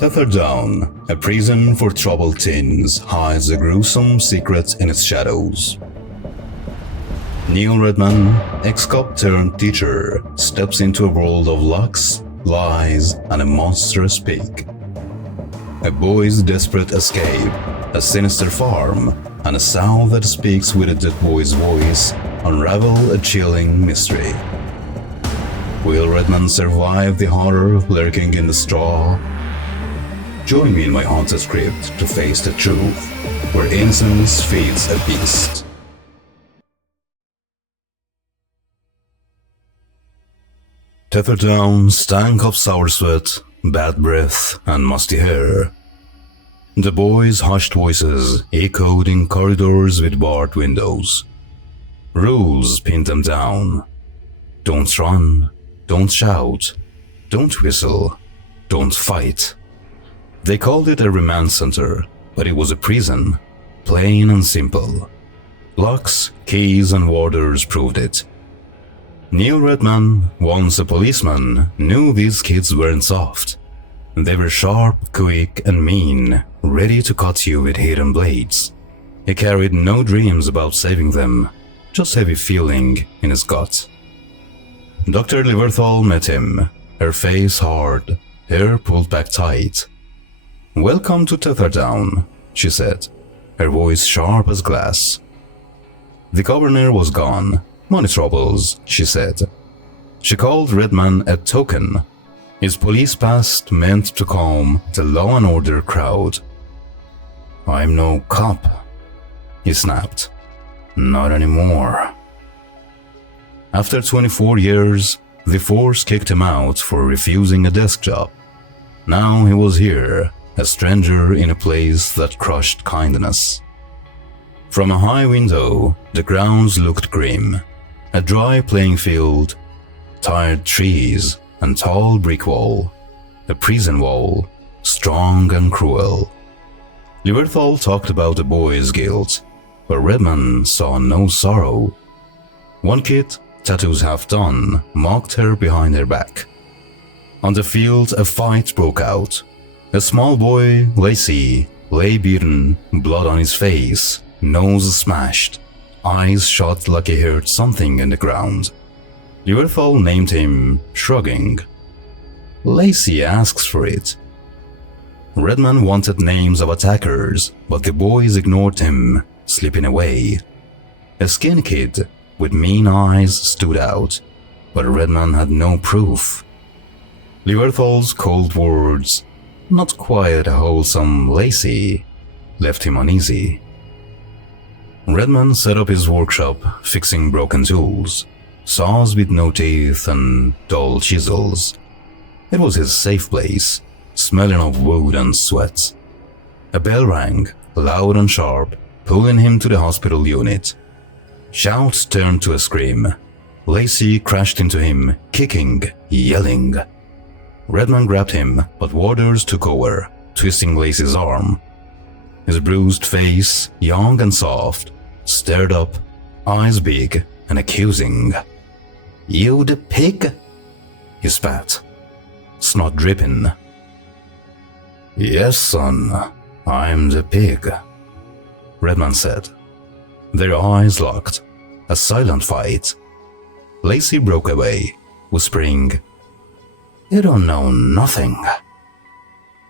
Tetherdowne, a prison for troubled teens, hides a gruesome secret in its shadows. Neil Redman, ex-cop turned teacher, steps into a world of lurks, lies, and a monstrous pig. A boy's desperate escape, a sinister farm, and a sow that speaks with a dead boy's voice unravel a chilling mystery. Will Redman survive the horror lurking in the straw? Join me in my Haunted Crypt to face the truth, where innocence feeds a beast. Tetherdowne stank of sour sweat, bad breath, and musty hair. The boys' hushed voices echoed in corridors with barred windows. Rules pinned them down. Don't run, don't shout, don't whistle, don't fight. They called it a remand center, but it was a prison, plain and simple. Locks, keys, and warders proved it. Neil Redman, once a policeman, knew these kids weren't soft. They were sharp, quick, and mean, ready to cut you with hidden blades. He carried no dreams about saving them, just heavy feeling in his gut. Dr. Liverthal met him, her face hard, hair pulled back tight. "Welcome to Tetherdowne," she said, her voice sharp as glass. The governor was gone. "Money troubles," she said. She called Redman a token. His police past meant to calm the law and order crowd. "I'm no cop," he snapped. "Not anymore." After 24 years, the force kicked him out for refusing a desk job. Now he was here, a stranger in a place that crushed kindness. From a high window, the grounds looked grim. A dry playing field, tired trees, and tall brick wall. A prison wall, strong and cruel. Liverthal talked about the boy's guilt, but Redman saw no sorrow. One kid, tattoos half done, mocked her behind her back. On the field, a fight broke out. A small boy, Lacey, lay beaten, blood on his face, nose smashed, eyes shot like he heard something in the ground. Liverthal named him, shrugging. "Lacey asks for it." Redman wanted names of attackers, but the boys ignored him, slipping away. A skinny kid with mean eyes stood out, but Redman had no proof. Liverthal's cold words, "not quite a wholesome Lacey," left him uneasy. Redman set up his workshop, fixing broken tools, saws with no teeth and dull chisels. It was his safe place, smelling of wood and sweat. A bell rang, loud and sharp, pulling him to the hospital unit. Shouts turned to a scream. Lacey crashed into him, kicking, yelling. Redman grabbed him, but warders took over, twisting Lacey's arm. His bruised face, young and soft, stared up, eyes big and accusing. "You the pig?" he spat, snot dripping. "Yes, son, I'm the pig," Redman said. Their eyes locked, a silent fight. Lacey broke away, whispering, "You don't know nothing."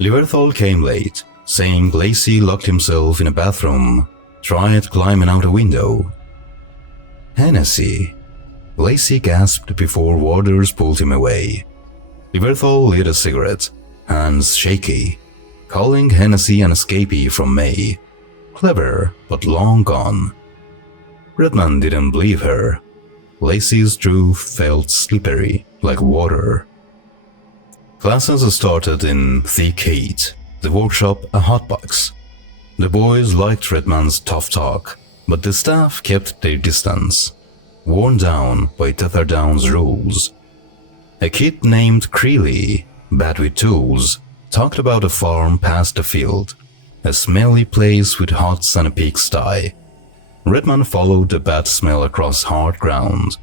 Liverthal came late, saying Lacey locked himself in a bathroom, tried climbing out a window. "Henessey," Lacey gasped before warders pulled him away. Liverthal lit a cigarette, hands shaky, calling Henessey an escapee from May. Clever, but long gone. Redman didn't believe her. Lacey's truth felt slippery, like water. Classes started in thick heat, the workshop a hotbox. The boys liked Redman's tough talk, but the staff kept their distance, worn down by Tetherdowne's rules. A kid named Creeley, bad with tools, talked about a farm past the field, a smelly place with huts and a pigsty. Redman followed the bad smell across hard ground.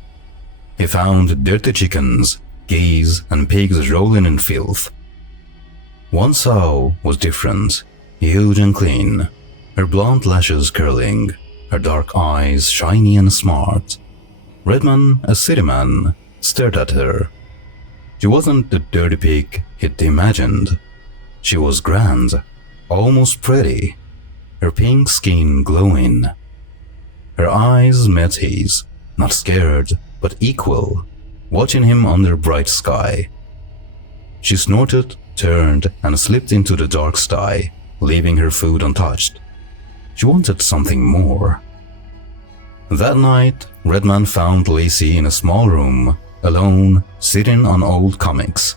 He found dirty chickens, geese, and pigs rolling in filth. One sow was different, huge and clean, her blonde lashes curling, her dark eyes shiny and smart. Redman, a city man, stared at her. She wasn't the dirty pig he'd imagined. She was grand, almost pretty, her pink skin glowing. Her eyes met his, not scared, but equal, watching him under bright sky. She snorted, turned, and slipped into the dark sty, leaving her food untouched. She wanted something more. That night, Redman found Lacey in a small room, alone, sitting on old comics.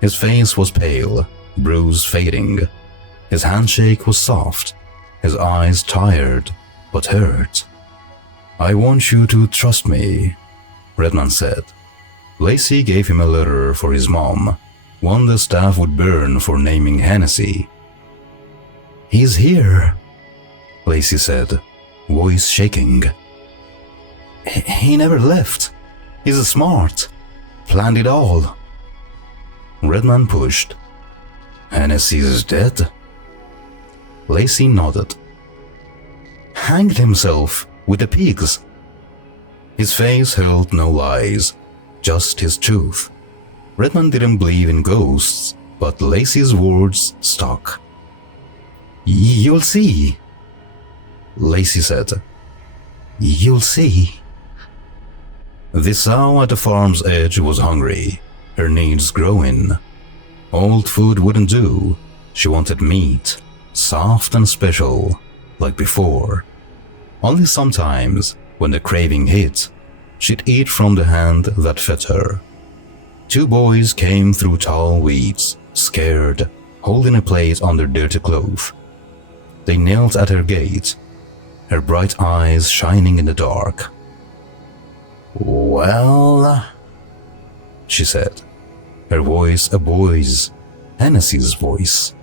His face was pale, bruise fading. His handshake was soft, his eyes tired, but hurt. "I want you to trust me," Redman said. Lacey gave him a letter for his mom, one the staff would burn for naming Hennessey. "He's here," Lacey said, voice shaking. He never left. He's smart. Planned it all." Redman pushed. "Hennessey's dead?" Lacey nodded. "Hanged himself with the pigs." His face held no lies, just his truth. Redman didn't believe in ghosts, but Lacey's words stuck. "You'll see," Lacey said. "You'll see." The sow at the farm's edge was hungry, her needs growing. Old food wouldn't do. She wanted meat, soft and special, like before. Only sometimes, when the craving hit, she'd eat from the hand that fed her. Two boys came through tall weeds, scared, holding a plate on their dirty clothes. They knelt at her gate, her bright eyes shining in the dark. "Well," she said, her voice a boy's, Hennessey's voice.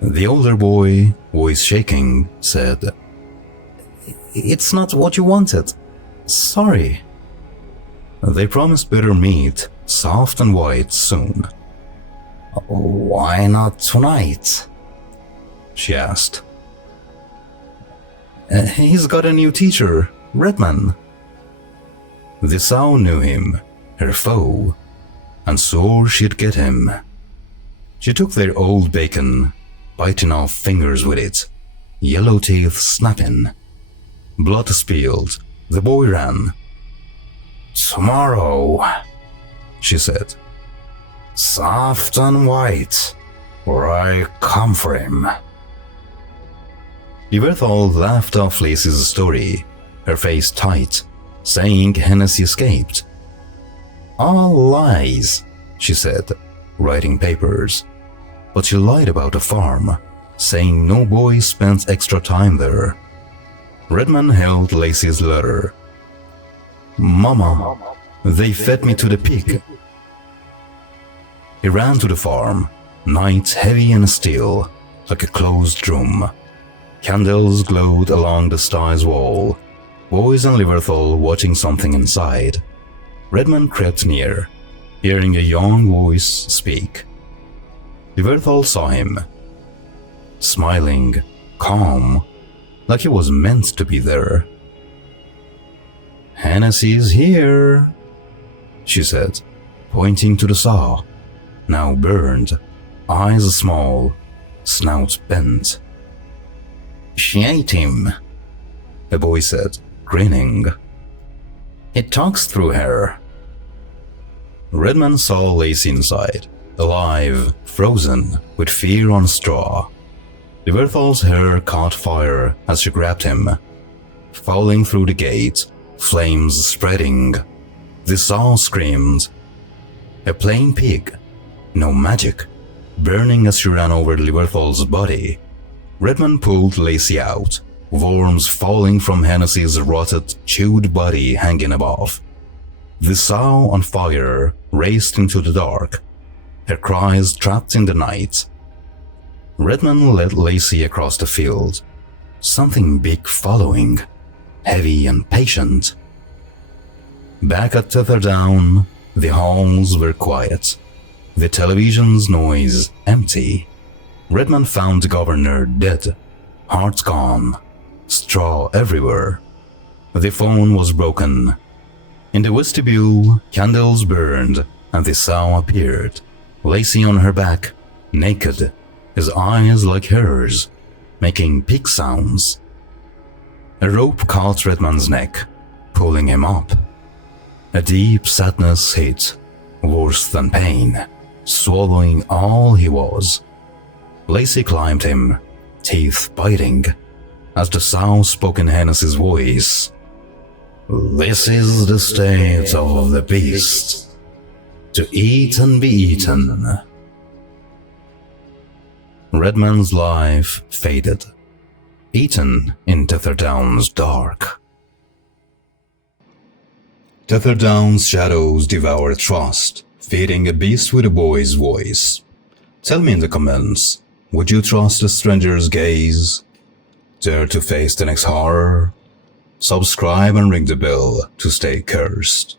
The older boy, voice shaking, said, "It's not what you wanted. Sorry." They promised better meat, soft and white, soon. "Why not tonight?" she asked. "He's got a new teacher, Redman." The sow knew him, her foe, and swore she'd get him. She took their old bacon, biting off fingers with it, yellow teeth snapping. Blood spilled. The boy ran. "Tomorrow," she said. "Soft and white, or I come for him." Yverthal laughed off Lacey's story, her face tight, saying Hennessey escaped. "All lies," she said, writing papers. But she lied about the farm, saying no boy spent extra time there. Redman held Lacey's letter. "Mama, they fed me to the pig." He ran to the farm, night heavy and still, like a closed room. Candles glowed along the sty's wall, boys and Yverthal watching something inside. Redman crept near, hearing a young voice speak. Yverthal saw him, smiling, calm, like he was meant to be there. "Hennessey's here," she said, pointing to the saw, now burned, eyes small, snout bent. "She ate him," the boy said, grinning. "It talks through her." Redman saw Lacey inside, alive, frozen, with fear on straw. Yverthal's hair caught fire as she grabbed him. Falling through the gate, flames spreading. The saw screamed. A plain pig, no magic, burning as she ran over Yverthal's body. Redman pulled Lacey out, worms falling from Hennessey's rotted, chewed body hanging above. The sow on fire raced into the dark, her cries trapped in the night. Redman led Lacey across the field, something big following, heavy and patient. Back at Tetherdowne, the halls were quiet. the television's noise empty. Redman found the governor dead, heart gone, straw everywhere. The phone was broken. In the vestibule, candles burned and the Sow appeared, Lacey on her back, naked, his eyes like hers, making pig sounds. A rope caught Redman's neck, pulling him up. A deep sadness hit, worse than pain, swallowing all he was. Lacey climbed him, teeth biting, as the Sow spoke in Henessey's voice. "This is the state of the beast, to eat and be eaten." Redman's life faded, eaten in Tetherdowne's dark. Tetherdowne's shadows devour trust, feeding a beast with a boy's voice. Tell me in the comments, would you trust a stranger's gaze? Dare to face the next horror? Subscribe and ring the bell to stay cursed.